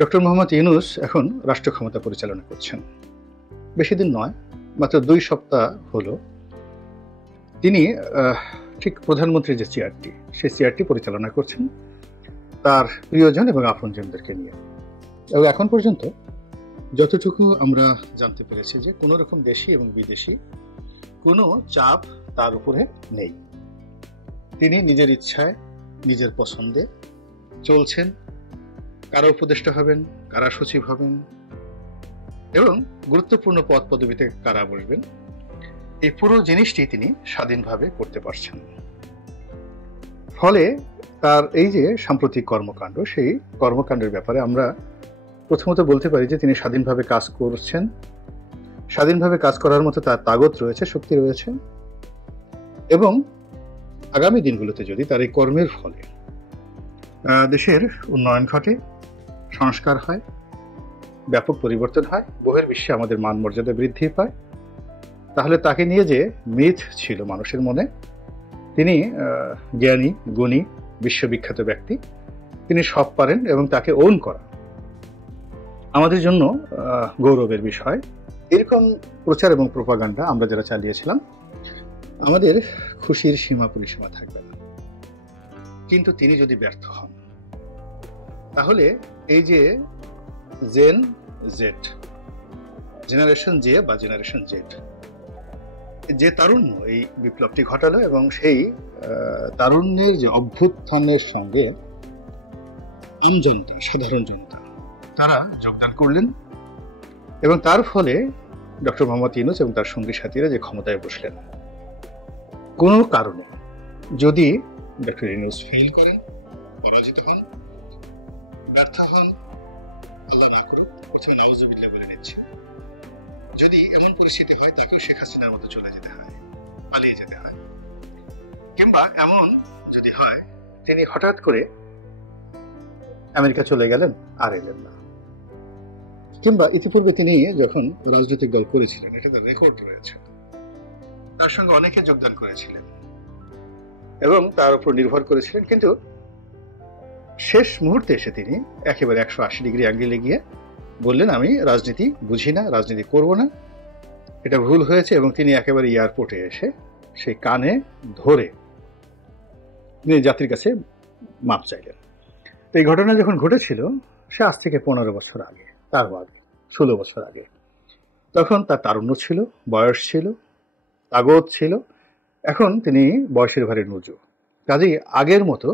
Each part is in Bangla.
ডক্টর মোহাম্মদ ইউনূস এখন রাষ্ট্র ক্ষমতা পরিচালনা করছেন। বেশি দিন নয়, মাত্র 2 সপ্তাহ হলো তিনি ঠিক প্রধানমন্ত্রীর যে চেয়ারটি, সেই চেয়ারটি পরিচালনা করছেন তার প্রিয়জন এবং আপনজনদেরকে নিয়ে। এবং এখন পর্যন্ত যতটুকু আমরা জানতে পেরেছি যে কোনো রকম দেশি এবং বিদেশি কোনো চাপ তার উপরে নেই। তিনি নিজের ইচ্ছায়, নিজের পছন্দে চলছেন। কারা উপদেষ্টা হবেন, কারা সচিব হবেন এবং গুরুত্বপূর্ণ পদ পদবিতে কারা বসবেন, এই পুরো জিনিসটি তিনি স্বাধীনভাবে করতে পারছেন। ফলে তার এই যে সাম্প্রতিক কর্মকাণ্ড, সেই কর্মকাণ্ডের ব্যাপারে আমরা প্রথমত বলতে পারি যে তিনি স্বাধীনভাবে কাজ করছেন। স্বাধীনভাবে কাজ করার মতো তার তাগত রয়েছে, শক্তি রয়েছে। এবং আগামী দিনগুলোতে যদি তার এই কর্মের ফলে দেশের উন্নয়ন ঘটে, সংস্কার হয়, ব্যাপক পরিবর্তন হয়, বহির্বিশ্বে আমাদের মান মর্যাদা বৃদ্ধি পায়, তাহলে তাকে নিয়ে যে মিথ ছিল মানুষের মনে, তিনি জ্ঞানী, গুণী, বিশ্ববিখ্যাত ব্যক্তি, তিনি সব পারেন এবং তাকে ওন করা আমাদের জন্য গৌরবের বিষয়। এরকম প্রচার এবং প্রোপাগান্ডা আমরা যারা চালিয়েছিলাম, আমাদের খুশির সীমা পরিসীমা থাকবে না। কিন্তু তিনি যদি ব্যর্থ হন, তাহলে এই যে জেনারেশন জে বা জেনারেশন জেড, যে তারুণ্য এই বিপ্লবটি ঘটালো এবং সেই তারুণ্যের যে অভ্যুত্থানের সঙ্গে আমজনতা, সাধারণ জনতা, তারা যোগদান করলেন এবং তার ফলে ডক্টর মোহাম্মদ ইউনূস এবং তার সঙ্গী সাথীরা যে ক্ষমতায় বসলেন, কোনো কারণে যদি ডক্টর ইউনূস ফেল করেন, পরাজিত হন, ব্যর্থ হন, আল্লাহ না করুক, প্রথমে নাউজুবিল্লাহ বলে নিচ্ছে, যদি এমন পরিস্থিতি হয় তাকেও শেখ হাসিনার মতো চলে যেতে হয়, পালিয়ে যেতে হয়, কিংবা এমন যদি হয় তিনি হঠাৎ করে আমেরিকা চলে গেলেন আর এলেন না, কিংবা ইতিপূর্বে তিনি যখন রাজনৈতিক দল করেছিলেন, এটা তো রেকর্ড রয়েছে, তার সঙ্গে অনেকে যোগদান করেছিলেন এবং তার উপর নির্ভর করেছিলেন, কিন্তু শেষ মুহূর্তে এসে তিনি একেবারে 180 ডিগ্রি অ্যাঙ্গেলে গিয়ে বললেন, আমি রাজনীতি বুঝি না, রাজনীতি করব না, এটা ভুল হয়েছে। এবং তিনি একেবারে এয়ারপোর্টে এসে সেই কানে ধরে তিনি জাতির কাছে মাপ চাইলেন। এই ঘটনা যখন ঘটেছিল, সে আজ থেকে 15 বছর আগে, তারও আগে, 16 বছর আগে, তখন তার তারুণ্য ছিল, বয়স ছিল, তাগত ছিল। এখন তিনি বয়সের ভারে নুজু, কাজেই আগের মতো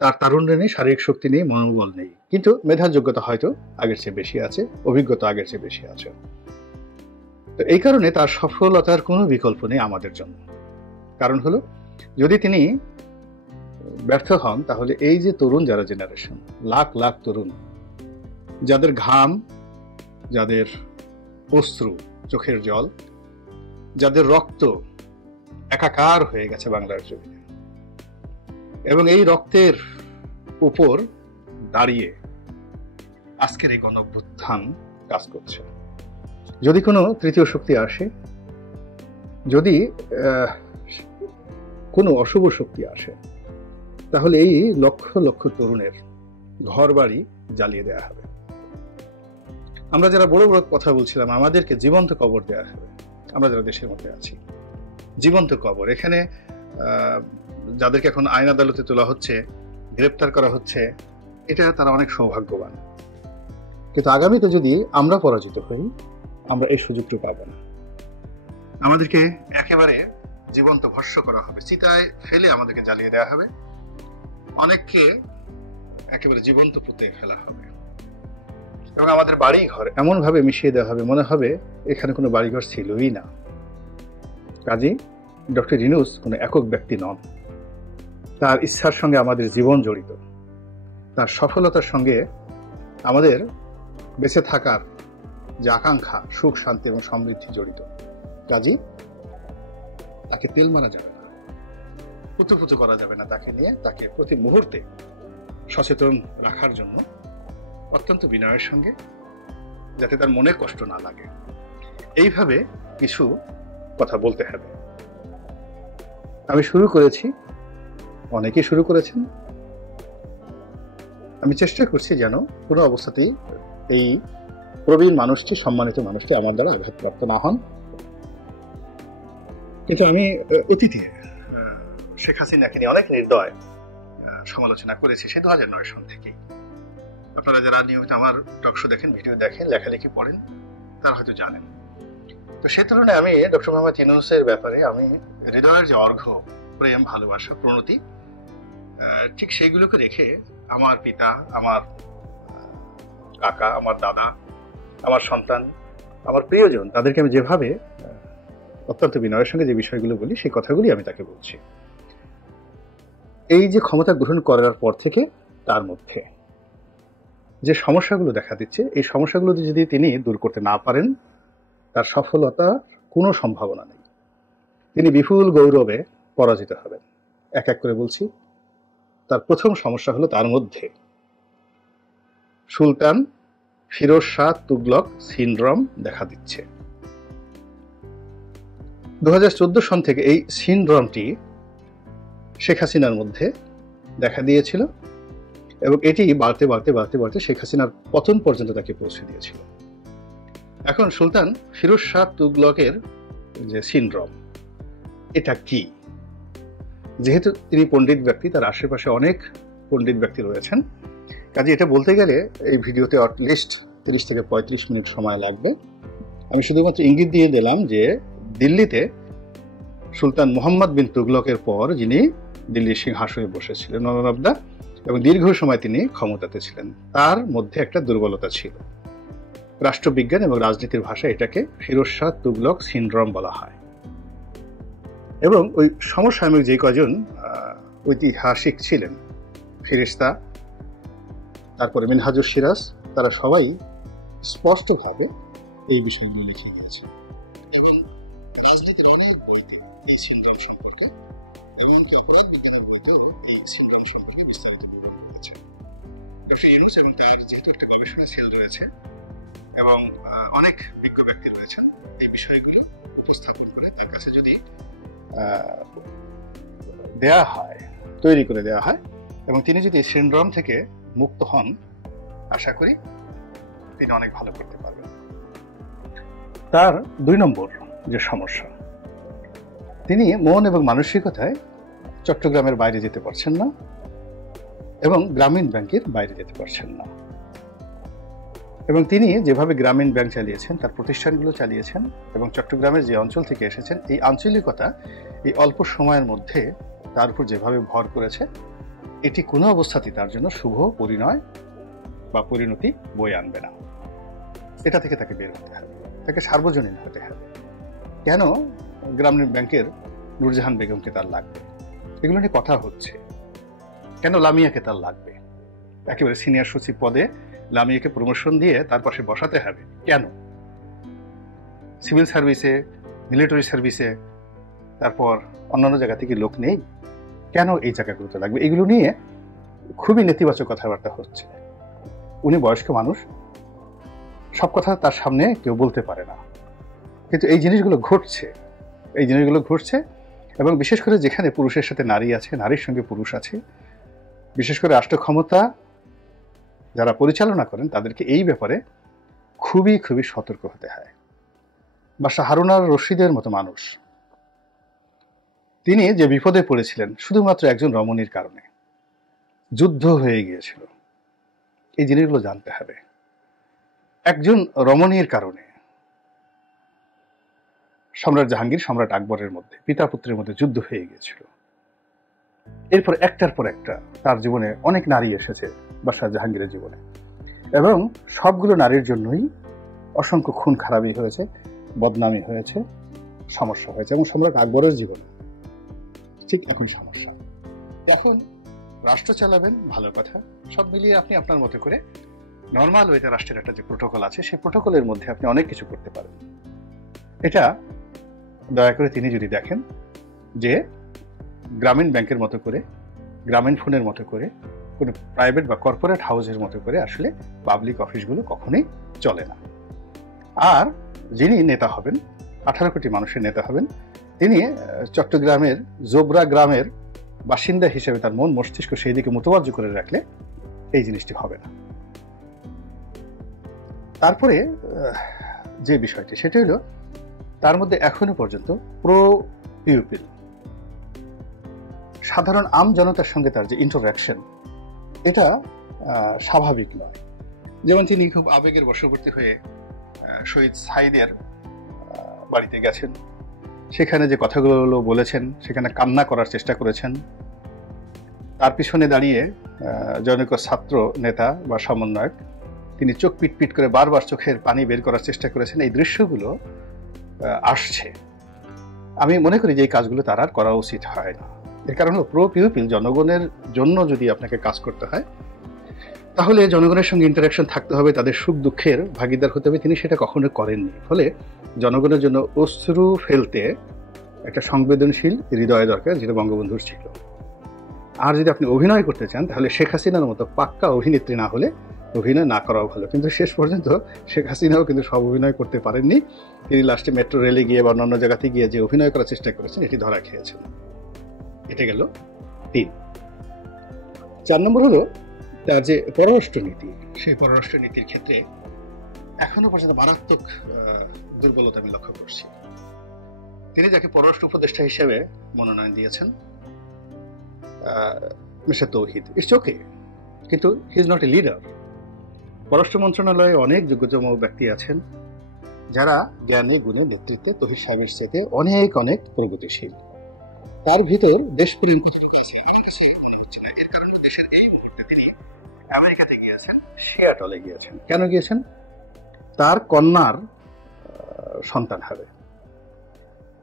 তার তারুণ্য নেই, শারীরিক শক্তি নেই, মনোবল নেই, কিন্তু মেধার যোগ্যতা হয়তো আগের চেয়ে বেশি আছে, অভিজ্ঞতা আগের চেয়ে বেশি আছে। তো এই কারণে তার সফলতার কোনো বিকল্প নেই আমাদের জন্য। কারণ হলো, যদি তিনি ব্যর্থ হন, তাহলে এই যে তরুণ যারা জেনারেশন, লাখ লাখ তরুণ, যাদের ঘাম, যাদের অশ্রু, চোখের জল, যাদের রক্ত একাকার হয়ে গেছে বাংলার জমিনে, এবং এই রক্তের উপর দাঁড়িয়ে আজকের এই গণঅভ্যুত্থান কাজ করছে, যদি কোনো তৃতীয় শক্তি আসে, যদি কোনো অশুভ শক্তি আসে, তাহলে এই লক্ষ লক্ষ তরুণের ঘর বাড়ি জ্বালিয়ে দেওয়া হবে। আমরা যারা বড় বড় কথা বলছিলাম, আমাদেরকে জীবন্ত কবর দেওয়া হবে। আমরা যারা দেশের মধ্যে আছি, জীবন্ত কবর। এখানে যাদেরকে এখন আইন আদালতে তোলা হচ্ছে, গ্রেপ্তার করা হচ্ছে, এটা তারা অনেক সৌভাগ্যবান। কিন্তু আগামীতে যদি আমরা পরাজিত হই, আমরা এই সুযোগটুকু পাবো না। আমাদেরকে একেবারে জীবন্ত ভস্য করা হবে, চিতায় ফেলে আমাদেরকে জ্বালিয়ে দেওয়া হবে, অনেককে একেবারে জীবন্ত পুঁতে ফেলা হবে, এবং আমাদের বাড়ি ঘর এমন ভাবে মিশিয়ে দেওয়া হবে, মনে হবে এখানে কোনো বাড়িঘর ছিলই না। কাজেই ডক্টর ইউনূস কোনো একক ব্যক্তি নন, তার ইচ্ছার সঙ্গে আমাদের জীবন জড়িত, তার সফলতার সঙ্গে আমাদের বেঁচে থাকার যে আকাঙ্ক্ষা, সুখ, শান্তি এবং সমৃদ্ধি জড়িত। কাজেই তাকে তেল মারা যাবে না, পুতুপুতু করা যাবে না তাকে নিয়ে। তাকে প্রতি মুহূর্তে সচেতন রাখার জন্য অত্যন্ত বিনয়ের সঙ্গে, যাতে তার মনে কষ্ট না লাগে, এইভাবে কিছু কথা বলতে হবে। আমি শুরু করেছি, অনেকেই শুরু করেছেন, আমি চেষ্টা করছি যেন কোনো অবস্থাতেই এই প্রবীণ মানুষটি, সম্মানিত মানুষটি আমার দ্বারা আঘাতপ্রাপ্ত না হন। কিন্তু আমি অতীতে শেখ হাসিনাকে নিয়ে অনেক নির্দয় সমালোচনা করেছি, সে 2009 সাল থেকেই। আপনারা যারা নিয়মিত আমার টকশো দেখেন, ভিডিও দেখেন, লেখালেখি পড়েন, তারা হয়তো জানেন। তো সে তুলনায় আমি ডক্টর মোহাম্মদ ইউনূসের ব্যাপারে আমি হৃদয়ের যে অর্ঘ্য, প্রেম, ভালোবাসা, প্রণতি, ঠিক সেইগুলোকে রেখে আমার পিতা, আমার কাকা, আমার দাদা, আমার সন্তান, আমার প্রিয়জন, তাদেরকে আমি যেভাবে অত্যন্ত বিনয়ের সঙ্গে যে বিষয়গুলো বলি, সেই কথাগুলি আমি তাকে বলছি। এই যে ক্ষমতা গ্রহণ করার পর থেকে তার মধ্যে যে সমস্যাগুলো দেখা দিচ্ছে, এই সমস্যাগুলো যদি তিনি দূর করতে না পারেন, তার সফলতার কোনো সম্ভাবনা নেই। তিনি বিপুল গৌরবে পরাজিত হবেন। এক এক করে বলছি। তার প্রথম সমস্যা হলো তার মধ্যে সুলতান ফিরোজ শাহ তুগলক সিনড্রোম দেখা দিচ্ছে। 2014 সন থেকে এই সিনড্রোমটি শেখ হাসিনার মধ্যে দেখা দিয়েছিল এবং এটি বাড়তে বাড়তে বাড়তে বাড়তে শেখ হাসিনার পতন পর্যন্ত তাকে পৌঁছে দিয়েছিল। এখন সুলতান ফিরোজ শাহ তুগলকের যে সিনড্রোম, এটা কি? যেহেতু তিনি পণ্ডিত ব্যক্তি, তার আশেপাশে অনেক পণ্ডিত ব্যক্তি রয়েছেন, কাজে এটা বলতে গেলে এই ভিডিওতে অ্যাটলিস্ট 30 থেকে 35 মিনিট সময় লাগবে। আমি শুধুমাত্র ইঙ্গিত দিয়ে দিলাম যে দিল্লিতে সুলতান মুহাম্মদ বিন তুগলকের পর যিনি দিল্লির সিংহাসনে বসেছিলেন নবাবদা, এবং দীর্ঘ সময় তিনি ক্ষমতাতে ছিলেন, তার মধ্যে একটা দুর্বলতা ছিল। রাষ্ট্রবিজ্ঞান এবং রাজনীতির ভাষায় এটাকে ফিরোজ শাহ তুগলক সিনড্রোম বলা হয়। এবং ওই সমসাময়িক যে কজন ঐতিহাসিক ছিলেন, ফিরিস্তা, তারপরে মিনহাজুস সিরাজ, তারা সবাই স্পষ্টভাবে এই বিষয়গুলো লিখে দিয়েছে। এবং রাজনীতির অনেক বইতে এই সিনড্রোম সম্পর্কে, এমনকি অপরাধ বিজ্ঞানের বইতেও এই সিনড্রোম সম্পর্কে বিস্তারিত রয়েছে। ডক্টর ইউনূস এবং তার যেহেতু একটা গবেষণা সেল রয়েছে এবং অনেক বিজ্ঞ ব্যক্তি রয়েছেন, এই বিষয়গুলো উপস্থাপন করে তার কাছে যদি দেয়া হয়, তৈরি করে দেওয়া হয়, এবং তিনি যদি সিনড্রোম থেকে মুক্ত হন, আশা করি তিনি অনেক ভালো করতে পারবেন। তার 2 নম্বর যে সমস্যা, তিনি মন এবং মানসিকতায় চট্টগ্রামের বাইরে যেতে পারছেন না এবং গ্রামীণ ব্যাংকের বাইরে যেতে পারছেন না। এবং তিনি যেভাবে গ্রামীণ ব্যাংক চালিয়েছেন, তার প্রতিষ্ঠানগুলো চালিয়েছেন, এবং চট্টগ্রামের যে অঞ্চল থেকে এসেছেন, এই আঞ্চলিকতা এই অল্প সময়ের মধ্যে তার উপর যেভাবে ভর করেছে, এটি কোনো অবস্থাতেই তার জন্য শুভ পরিণয় বা পরিণতি বয়ে আনবে না। এটা থেকে তাকে বের হতে হবে, তাকে সার্বজনীন হতে হবে। কেন গ্রামীণ ব্যাংকের নূরজাহান বেগমকে তার লাগবে? এগুলো নিয়ে কথা হচ্ছে। কেন লামিয়াকে তার লাগবে? একেবারে সিনিয়র সচিব পদে লামিয়াকে প্রমোশন দিয়ে তার পাশে বসাতে হবে কেন? সিভিল সার্ভিসে, মিলিটারি সার্ভিসে, তারপর অন্যান্য জায়গা থেকে লোক নেই, কেন এই জায়গাগুলোতে লাগবে? এগুলো নিয়ে খুবই নেতিবাচক কথাবার্তা হচ্ছে। উনি বয়স্ক মানুষ, সব কথা তার সামনে কেউ বলতে পারে না, কিন্তু এই জিনিসগুলো ঘটছে। এবং বিশেষ করে যেখানে পুরুষের সাথে নারী আছে, নারীর সঙ্গে পুরুষ আছে, বিশেষ করে রাষ্ট্র ক্ষমতা যারা পরিচালনা করেন, তাদেরকে এই ব্যাপারে খুবই খুবই সতর্ক হতে হয়। বাদশা হারুন আর রশিদের মতো মানুষ, তিনি যে বিপদে পড়েছিলেন শুধুমাত্র একজন রমণীর কারণে, যুদ্ধ হয়ে গিয়েছিল, এই জিনিসগুলো জানতে হবে। একজন রমণীর কারণে সম্রাট জাহাঙ্গীর, সম্রাট আকবরের মধ্যে, পিতা পুত্রের মধ্যে যুদ্ধ হয়ে গিয়েছিল। এরপর একটার পর একটা তার জীবনে অনেক নারী এসেছে বাদশাহ জাহাঙ্গীরের জীবনে, এবং সবগুলো নারীর জন্যই অসংখ্য খুন খারাপি হয়েছে, বদনামি হয়েছে, সমস্যা হয়েছে। এবং সম্রাট আকবরের জীবনে ঠিক এখন সমস্যা। এখন রাষ্ট্র চালাবেন, ভালো কথা, সব মিলিয়ে আপনি আপনার মতো করে নর্মাল ওয়েতে রাষ্ট্রের একটা যে প্রোটোকল আছে, সেই প্রোটোকলের মধ্যে আপনি অনেক কিছু করতে পারেন। এটা দয়া করে তিনি যদি দেখেন যে গ্রামীণ ব্যাংকের মতো করে, গ্রামীণ ফোনের মতো করে, কোনো প্রাইভেট বা কর্পোরেট হাউসের মতো করে আসলে পাবলিক অফিসগুলো কখনোই চলে না। আর যিনি নেতা হবেন, 18 কোটি মানুষের নেতা হবেন, তিনি চট্টগ্রামের জোবরা গ্রামের বাসিন্দা হিসেবে তার মন মস্তিষ্ক সেই দিকে মোতবাজ্য করে রাখলে এই জিনিসটি হবে না। তারপরে যে বিষয়টি সেটা হলো তার মধ্যে এখনো পর্যন্ত প্রো পিউপিল সাধারণ আম জনতার সঙ্গে তার যে ইন্টারঅ্যাকশন এটা স্বাভাবিক নয়। যেমন তিনি খুব আবেগের বশবর্তী হয়ে শহীদ সাইদের বাড়িতে গেছেন, সেখানে যে কথাগুলো বলেছেন সেখানে কান্না করার চেষ্টা করেছেন। তার পিছনে দাঁড়িয়ে জনৈক ছাত্র নেতা বা সমন্বয়ক তিনি চোখ পিটপিট করে বারবার চোখের পানি বের করার চেষ্টা করেছেন। এই দৃশ্যগুলো আসছে। আমি মনে করি যে এই কাজগুলো তার আর করা উচিত হয় না। এর কারণ হলো প্রো পিউপিল জনগণের জন্য যদি আপনাকে কাজ করতে হয় তাহলে জনগণের সঙ্গে ইন্টারাকশন থাকতে হবে, তাদের সুখ দুঃখের ভাগিদার হতে হবে। তিনি সেটা কখনো করেননি। ফলে জনগণের জন্য অশ্রু ফেলতে একটা সংবেদনশীল হৃদয় দরকার, যেটা বঙ্গবন্ধুর ছিল। আর যদি আপনি অভিনয় করতে চান তাহলে শেখ হাসিনার মতো পাক্কা অভিনেত্রী না হলে অভিনয় না করাও ভালো। কিন্তু শেষ পর্যন্ত শেখ হাসিনাও কিন্তু সব অভিনয় করতে পারেননি। তিনি লাস্টে মেট্রো রেলে গিয়ে বা অন্যান্য জায়গাতে গিয়ে যে অভিনয় করার চেষ্টা করেছেন এটি ধরা খেয়েছেন। এটা গেল 3। 4 নম্বর হলো তার যে পররাষ্ট্রনীতি, সেই পররাষ্ট্রনীতির ক্ষেত্রে এখনো পর্যন্ত মারাত্মক দুর্বলতা আমি লক্ষ্য করছি। তিনি যাকে পররাষ্ট্র উপদেষ্টা হিসেবে মনোনয়ন দিয়েছেন মিস্টার তৌহিদ, ইটস ওকে, কিন্তু he is not a leader. পররাষ্ট্র মন্ত্রণালয়ে অনেক যোগ্যতম ব্যক্তি আছেন যারা জ্ঞানে গুণে নেতৃত্বে তৌহিদ সাহেবের সাথে অনেক অনেক প্রগতিশীল। তার ভিতর দেশপ্রেম হচ্ছে না। এর কারণে দেশের এই মুহূর্তে তিনি আমেরিকাতে গিয়েছেন, সিয়াটলে গিয়েছেন। কেন গিয়েছেন? তার কন্যার সন্তান হবে।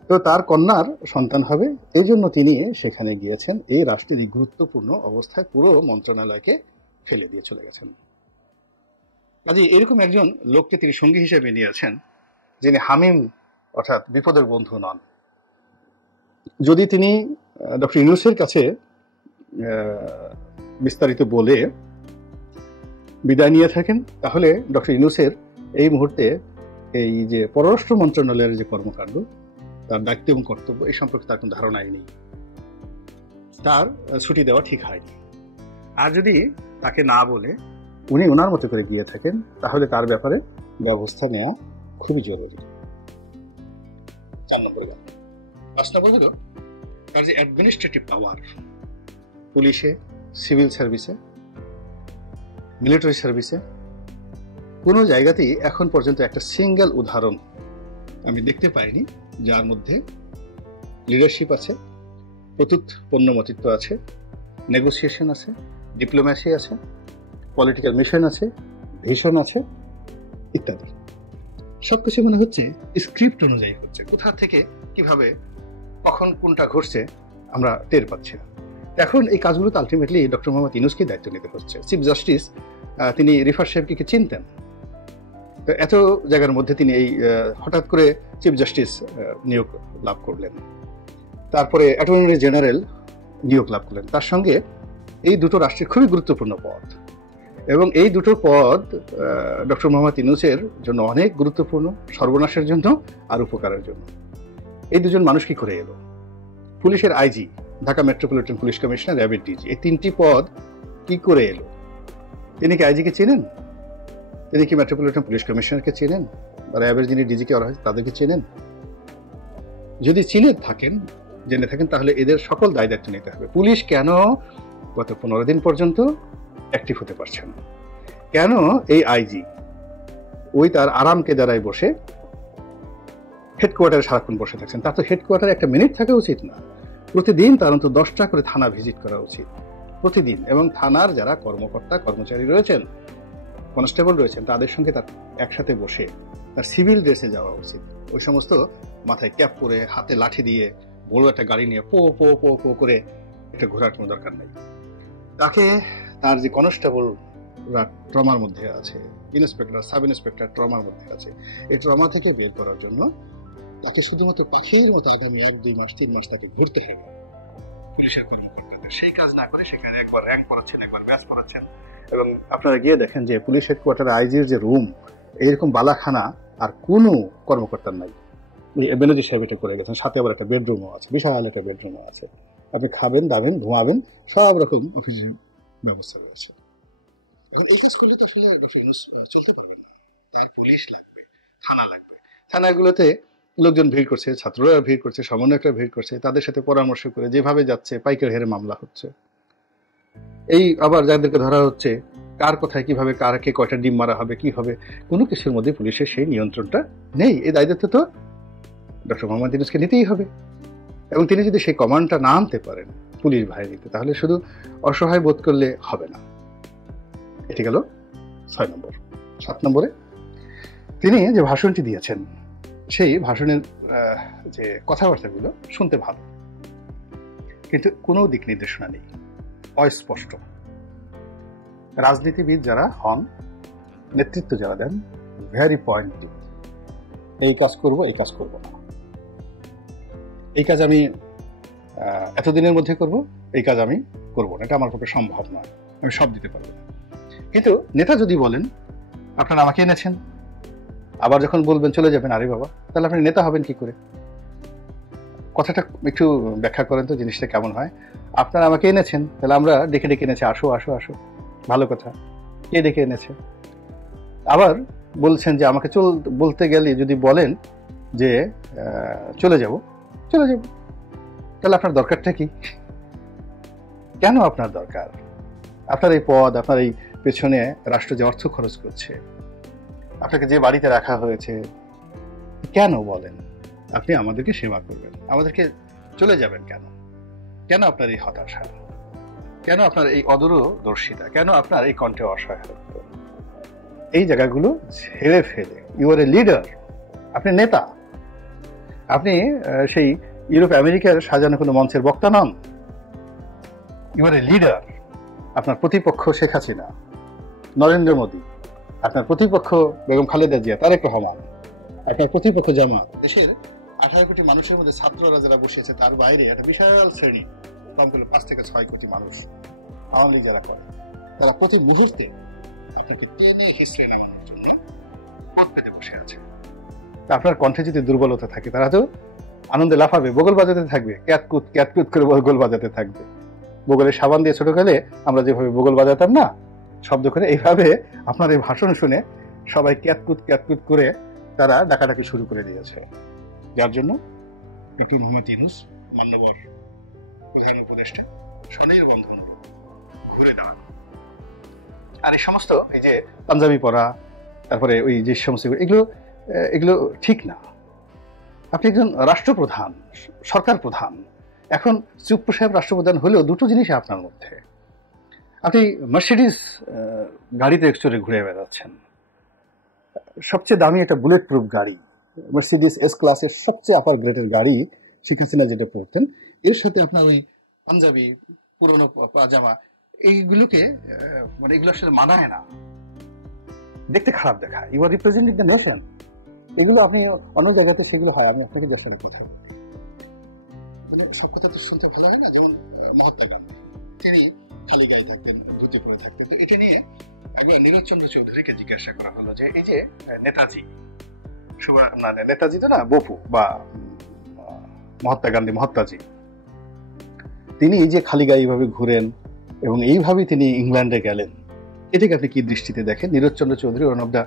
তো তার কন্যার সন্তান হবে এই জন্য তিনি সেখানে গিয়েছেন। এই রাষ্ট্রের এই গুরুত্বপূর্ণ অবস্থায় পুরো মন্ত্রণালয়কে ফেলে দিয়ে চলে গেছেন। কাজে এরকম একজন লোককে তিনি সঙ্গী হিসেবে নিয়েছেন যিনি হামিম অর্থাৎ বিপদের বন্ধু নন। যদি তিনি ডক্টর ইউনূসের কাছে বিস্তারিত বলে বিদায় নিয়ে থাকেন তাহলে ডক্টর ইউনূসের এই মুহূর্তে এই যে পররাষ্ট্র মন্ত্রণালয়ের যে কর্মকাণ্ড, তার দায়িত্ব এবং কর্তব্য এই সম্পর্কে তার কোনো ধারণাই নেই। তার ছুটি দেওয়া ঠিক হয়নি। আর যদি তাকে না বলে উনি ওনার মতো করে গিয়ে থাকেন তাহলে তার ব্যাপারে ব্যবস্থা নেওয়া খুবই জরুরি। 4 নম্বর গেল। 5 নম্বর হলো তার যে অ্যাডমিনিস্ট্রেটিভ পাওয়ার, পুলিশে, সিভিল সার্ভিসে, মিলিটারি সার্ভিসে কোনো জায়গাতেই এখন পর্যন্ত একটা সিঙ্গেল উদাহরণ আমি দেখতে পাইনি যার মধ্যে লিডারশিপ আছে, প্রত্যুত পণ্যমতিত্ব আছে, নেগোসিয়েশন আছে, ডিপ্লোম্যাসি আছে, পলিটিক্যাল মিশন আছে, ভিশন আছে ইত্যাদি। সবকিছু মনে হচ্ছে স্ক্রিপ্ট অনুযায়ী হচ্ছে। কোথা থেকে কিভাবে কখন কোনটা ঘটছে আমরা টের পাচ্ছি না। এখন এই কাজগুলো তো আলটিমেটলি ডক্টর মোহাম্মদ ইউনূসকে দায়িত্ব নিতে হচ্ছে। চিফ জাস্টিস তিনি রিফাত সাহেবকে চিনতেন, তো এত জায়গার মধ্যে তিনি এই হঠাৎ করে চিফ জাস্টিস নিয়োগ লাভ করলেন, তারপরে অ্যাটর্নি জেনারেল নিয়োগ লাভ করলেন। তার সঙ্গে এই দুটো রাষ্ট্রের খুবই গুরুত্বপূর্ণ পদ, এবং এই দুটো পদ ডক্টর মোহাম্মদ ইউনূসের জন্য অনেক গুরুত্বপূর্ণ, সর্বনাশের জন্য আর উপকারের জন্য। এই দুজন মানুষ কি করে এলো? পুলিশের IG, Dhaka metropolitan police commissioner, র্যাবের ডিজি, এই 3টি পদ কি করে এলো? তিনি কি আইজিকে চেনেন? তিনি কি মেট্রোপলিটন পুলিশ কমিশনারকে চেনেন? বা র্যাবের যিনি ডিজিকে করা হয়েছে তাদেরকে চেনেন? যদি জেনে থাকেন তাহলে এদের সকল দায় দায়িত্ব নিতে হবে। পুলিশ কেন গত 15 দিন পর্যন্ত অ্যাক্টিভ হতে পারছে না? কেন এই আইজি ওই তার আরামকে দাঁড়ায় বসে হেডকোয়ার্টারে সারাক্ষণ বসে থাকছেন? তার তো হেডকোয়ার্টারে একটা মিনিট থাকা উচিত না। প্রতিদিন তার অন্তত 10টা করে থানা ভিজিট করা উচিত প্রতিদিন, এবং থানার যারা কর্মকর্তা কর্মচারী রয়েছেন, কনস্টেবল রয়েছেন, তাদের সঙ্গে তার একসাথে বসে তার সিভিল ড্রেসে যাওয়া উচিত। ওই সমস্ত মাথায় ক্যাপ পরে হাতে লাঠি দিয়ে বড় একটা গাড়ি নিয়ে পো পো পো পো করে এটা ঘোরার কোনো দরকার নেই। তাকে তার যে কনস্টেবলরা ট্রমার মধ্যে আছে, ইন্সপেক্টর, সাব ইন্সপেক্টর ট্রমার মধ্যে আছে, এই ট্রমা থেকে বের করার জন্য তাকে শুধুমাত্র পাখির মতো আগামী 1-2 মাস 3 মাস তাকে ঘুরতে হবে পুলিশের কর্মকর্তাদের। সেই কাজ না করে সেখানে একবার র্যাঙ্ক পড়াচ্ছেন, একবার ব্যাচ পড়াচ্ছেন। এবং আপনারা গিয়ে দেখেন যে পুলিশ হেডকোয়ার্টারে আইজির যে রুম, এইরকম বালাখানা আর কোনো কর্মকর্তার নাই। বেনজির সাহেব এটা করে গেছেন। সাথে আবার একটা বেডরুমও আছে, বিশাল একটা বেডরুমও আছে। আপনি খাবেন, দাবেন, ঘুমাবেন, সব রকম অফিসের ব্যবস্থা রয়েছে। এখন এই কাজ করলে তো আসলে ডক্টর ইউনূস চলতে পারবে না। তার পুলিশ লাগবে, থানা লাগবে। থানাগুলোতে লোকজন ভিড় করছে, ছাত্ররা ভিড় করছে, সমন্বয়করা ভিড় করছে, তাদের সাথে পরামর্শ করে যেভাবে যাচ্ছে পাইকারি হারে মামলা হচ্ছে। এই আবার যাদেরকে ধরা হচ্ছে কার কোথায় কিভাবে কারকে কয়টা ডিম মারা হবে কি হবে কোনো কিছুর মধ্যে পুলিশের সেই নিয়ন্ত্রণটা নেই। এই দায়িত্ব তো ডক্টর মোহাম্মদ ইউনূসকে নিতেই হবে। এবং তিনি যদি সেই কমান্ডটা না আনতে পারেন পুলিশ বাহিনীতে, তাহলে শুধু অসহায় বোধ করলে হবে না। এটি গেল 6 নম্বর। 7 নম্বরে তিনি যে ভাষণটি দিয়েছেন সেই ভাষণের যে কথাবার্তাগুলো শুনতে ভালো, কিন্তু কোনো দিক নির্দেশনা নেই, অস্পষ্ট। রাজনীতিবিদ যারা হন, নেতৃত্ব যারা দেন, ভেরি পয়েন্টিং, এই কাজ করব এই কাজ করব না, এই কাজ আমি এতদিনের মধ্যে করব, এই কাজ আমি করব না, এটা আমার পক্ষে সম্ভব নয়, আমি সব দিতে পারবো না। কিন্তু নেতা যদি বলেন আপনারা আমাকে এনেছেন, আবার যখন বলবেন চলে যাবেন, আরে বাবা তাহলে আপনি নেতা হবেন কি করে? কথাটা একটু ব্যাখ্যা করেন তো, জিনিসটা কেমন হয়? আপনারা আমাকে এনেছেন, তাহলে আমরা ডেকে ডেকে এনেছি, আসো আসো আসো, ভালো কথা, কে ডেকে এনেছে? আবার বলছেন যে আমাকে বলতে গেলে যদি বলেন যে চলে যাব, চলে যাব, তাহলে আপনার দরকারটা কি? কেন আপনার দরকার? আপনার এই পদ, আপনার এই পেছনে রাষ্ট্র যে অর্থ খরচ করছে, আপনাকে যে বাড়িতে রাখা হয়েছে, কেন বলেন আপনি আমাদেরকে সেবা করবেন, আমাদেরকে চলে যাবেন কেন? কেন আপনার এই হতাশা? কেন আপনার এই অদূরদর্শিতা? কেন আপনার এই কণ্ঠে অসহায়ত্ব? এই জায়গাগুলো ছেড়ে ফেলে, ইউ আর এ লিডার, আপনি নেতা, আপনি সেই ইউরোপ আমেরিকার সাজানো কোনো মঞ্চের বক্তা নন, ইউ আর এ লিডার। আপনার প্রতিপক্ষ শেখ হাসিনা, নরেন্দ্র মোদী, আপনার প্রতিপক্ষ বেগম খালেদা জিয়া, তারেক রহমান, আপনার প্রতিপক্ষ জামাত, দেশের 18 কোটি মানুষের মধ্যে ছাত্ররা যারা বসেছে তার বাইরে একটা বিশাল শ্রেণী, কম করে 5 থেকে 6 কোটি মানুষ, আওয়ামী লীগ যারা করে, তারা প্রতি মুহূর্তে আপনাকে টেনে হিসড়ে নামানোর জন্য পথ পেতে বসে আছে। আপনার কণ্ঠে যদি দুর্বলতা থাকে, তারা তো আনন্দে লাফাবে, বগল বাজাতে থাকবে, ক্যাতকুত ক্যাতকুত করে বগল বাজাতে থাকবে। বগলের সাবান দিয়ে ছোটকালে আমরা যেভাবে বগল বাজাতাম না, শব্দ করে, এইভাবে আপনার এই ভাষণ শুনে সবাই ক্যাতকুত ক্যাতকুত করে তারা ডাকাডাকি শুরু করে দিয়েছে। যার জন্য ডক্টর মোহাম্মদ ইউনূস মান্যবর প্রধান উপদেষ্টা স্বনির্বন্ধন ঘুরে দাঁড়ানো। আর এই সমস্ত এই যে পাঞ্জাবি পরা, তারপরে ওই যে সমস্ত এগুলো ঠিক না। আপনি একজন রাষ্ট্রপ্রধান, সরকার প্রধান। এখন চুপ্পু সাহেব রাষ্ট্রপ্রধান হলেও দুটো জিনিস আপনার মধ্যে, আপনি মার্সিডিজ গাড়িতে চড়ে ঘুরে বেড়াচ্ছেন, সবচেয়ে দামি একটা বুলেট প্রুফ গাড়ি, মার্সিডিজ এস ক্লাসের সবচেয়ে আপার গ্রেডের গাড়ি শেখ হাসিনা যেটা পড়তেন, এর সাথে আপনার ওই পাঞ্জাবি, পুরনো পাজামা, এইগুলোকে মানে এগুলো আসলে মানায় না, দেখতে খারাপ দেখায়। You are representing the nation. এগুলো আপনি অন্য জায়গাতে সেগুলো হয়, আমি আপনাকে জাস্ট কোথায় সব কথা শুনতে ভালো হয় না। যেমন মহাত্মা গান্ধী, তিনি খালি গায়ে থাকতেন, ধুতি পরে থাকতেন। তো এটা নিয়ে একবার নীরজ চন্দ্র চৌধুরীকে জিজ্ঞাসা করা হলো যে এই যে নেতাজি, নেতাজি তো না, বপু বা মহাত্মা গান্ধী, মহাত্মাজি, তিনি এই যে খালি গায়ে এইভাবে ঘুরেন এবং এইভাবে তিনি ইংল্যান্ডে গেলেন, এটাকে আপনি কি দৃষ্টিতে দেখেন? Niraj Chandra Chowdhury one of the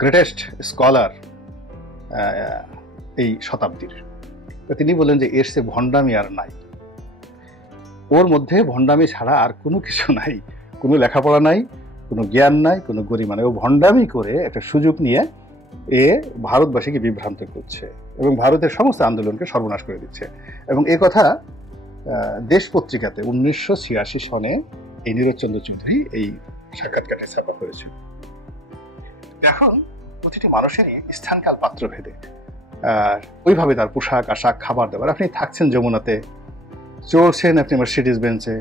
greatest scholar এই শতাব্দীর। তিনি বলেন যে এর সে ভণ্ডামি আর নাই, ওর মধ্যে ভণ্ডামি ছাড়া আর কোনো কিছু নাই, কোনো লেখাপড়া নাই, কোনো জ্ঞান নাই, কোনো গরিমা নাই। ও ভণ্ডামি করে একটা সুযোগ নিয়ে এ ভারতবাসীকে বিভ্রান্ত করছে এবং ভারতের সমস্ত আন্দোলনকে সর্বনাশ করে দিচ্ছে। এবং এ কথা দেশ পত্রিকাতে 1986 সনে এই নীরজ চন্দ্র চৌধুরী এই সাক্ষাৎকারটি ছাপা করেছে। এখন প্রতিটি মানুষেরই স্থানকাল পাত্র ভেদে ওইভাবে তার পোশাক আশাক, খাবার দাবার। আপনি থাকছেন যমুনাতে, চলছেন আপনি মার্সিডিজ বেঞ্চে,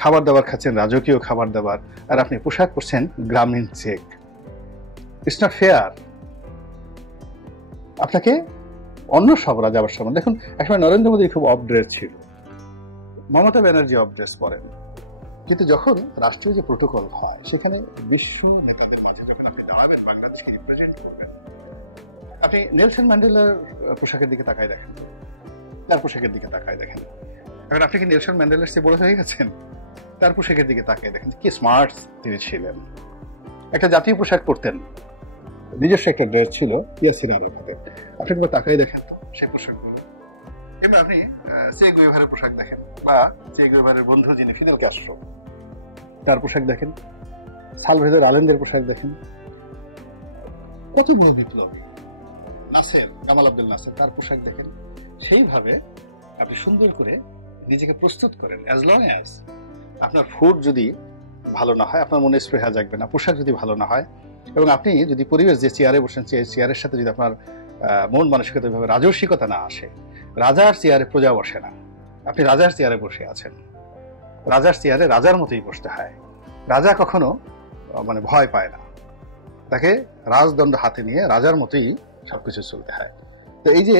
খাবার দাবার খাচ্ছেন রাজকীয় খাবার দাবার, আর আপনি পোশাক পরছেন গ্রামীণ চেক। It's not fair. আপনাকে অন্য সবরা যাওয়ার সময় দেখুন, একসময় নরেন্দ্র মোদী খুব অপড্রেস ছিল, মমতা ব্যানার্জি অপড্রেস পড়েন, কিন্তু যখন রাষ্ট্রীয় যে প্রোটোকল হয় সেখানে বিশ্ব নেতাদের মাঝে যখন আপনি দাঁড়াবেন, বাংলাদেশকে রিপ্রেজেন্ট করবেন, আপনি নেলসন ম্যান্ডেলার পোশাকের দিকে তাকায় দেখেন, তার পোশাকের দিকে তাকায় দেখেন। এখন আপনি কি নেলসন ম্যান্ডেলার চেয়ে বড় হয়ে গেছেন? তার পোশাকের দিকে তাকায় দেখেন কি স্মার্ট তিনি ছিলেন, একটা জাতীয় পোশাক পরতেন, নিজস্ব একটা ড্রেস ছিল ইয়াসির আরাফাতের। আপনি একবার তাকাই দেখেন তো সেই পোশাকগুলো। এবার আপনি চে গুয়েভারের পোশাক দেখেন, বা চে গুয়েভারের বন্ধু যিনি ফিদেল ক্যাস্ট্রো, তার পোশাক দেখেন, সালভেদর আলেন্দের পোশাক দেখেন, কত বড় বিপ্লবী। নাসের, কামাল আব্দুল নাসের, তার পোশাক দেখেন। সেইভাবে আপনি সুন্দর করে নিজেকে প্রস্তুত করেন। অ্যাজ লং অ্যাজ আপনার ফুড যদি ভালো না হয়, আপনার মনে স্পৃহা জাগবে না, পোশাক যদি ভালো না হয়, এবং আপনি যদি পরিবেশ যে চেয়ারে বসেন, চেয়ারের সাথে যদি আপনার মন মানসিকতা ভাবে রাজস্বিকতা না আসে, রাজার চেয়ারে প্রজা বসে না, আপনি রাজার চেয়ারে বসে আছেন, রাজার চেয়ারে রাজার মতোই বসতে হয়। রাজা কখনো মানে ভয় পায় না, তাকে রাজদণ্ড হাতে নিয়ে রাজার মতোই সবকিছু চলতে হয়। তো এই যে